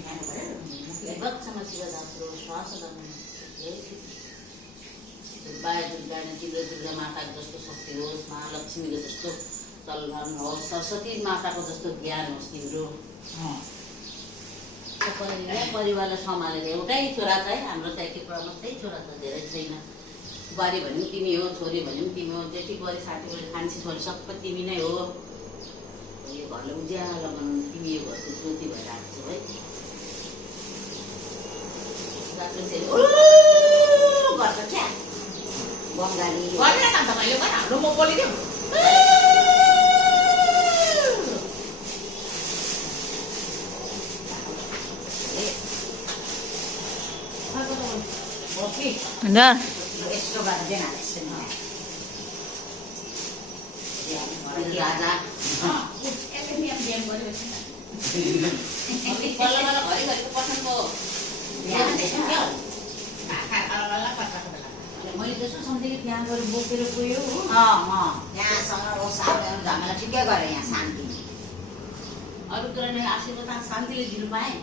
भक्तसँग शिवदाम्रो श्वास बाय दुर्गा तिम्रो दुर्गा माताको जस्तो शक्ति होस्, महालक्ष्मीको जस्तो तलवार होस्, सरस्वती माताको जस्तो ज्ञान होस् तिम्रो। परिवारलाई सम्हालेर एउटै छोरा चाहिँ हाम्रो चाहिँ के मात्रै छोरा छ, धेरै छैन। बुहारी भन्यौ तिमी हो, छोरी भन्यौ तिमी हो, जेठी बुहारी साथी बुहारी खान्छी छोरी सबै तिमी नै हो। यो घरले उज्यालो बनाउनु तिमी यो घरको ज्योति भएर आएको छौ है। घरको क्या बङ्गाली हाम्रो म बोलिदिउँ यस्तो गर्दैन राजा मैले त्यसो सम्झेको त्यहाँ गएर बोकेर गयो हो। यहाँसँग झमेला ठिकै गरे यहाँ शान्ति। अरू कुरा नै आशीर्वाद शान्तिले दिनु पाएँ।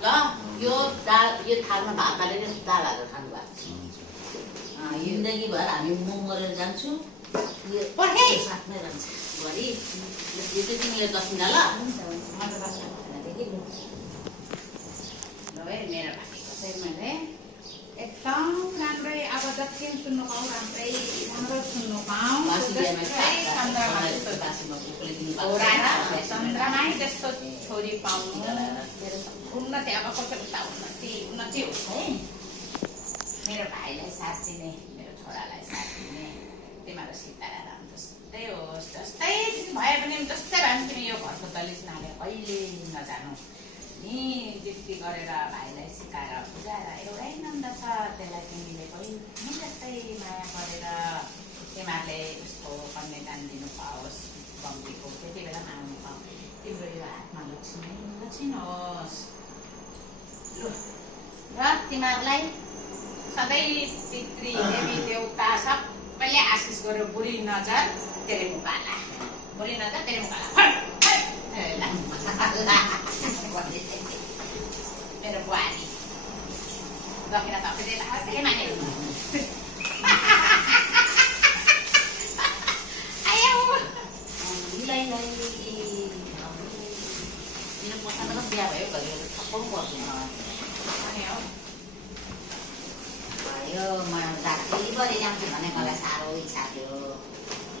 ल यो दाल यो थालमा भात हालेर दाल हालेर खानु भएको छ। जिन्दगीभर हामी म मरेर जान्छु यो साथमै रहन्छ घरि। यो चाहिँ तिमीले 10 मिनट ल मेरो भाइको चाहिँ मैले एकदम राम्रै अब जति सुन्नु पाऊँ राम्रै राम्रो सुन्नु पाऊँ। चन्द्रमाई जस्तो छोरी पाउनु उन्नति अब कसै उता उन्नति होस् है। मेरो भाइलाई साथ दिने, मेरो छोरालाई साथ दिने, तिमीहरू सीताराम जस्तै होस्। जस्तै भए पनि जस्तै भए पनि तिमी यो घरको दलित नाले कहिले नजानु नि। जिद्दी गरेर भाइलाई सिकाएर बुझाएर एउटै नन्द छ त्यसलाई तिमीले पनि जस्तै माया गरेर तिमीहरूले उसको कन्यादान दिनु पाओस् बम्बीको। त्यति बेला पनि आउनु पाऊ। तिम्रो यो हातमा लक्ष्मी होस् र तिमीहरूलाई सधैँ पितृ देवी देउता सबैले आशिष गर्यो। बुढी नजर तेरे मुकाला, बुढी नजर तेरे मुकाला। मेरो बुहारी दक्षिणा तपाईँ माने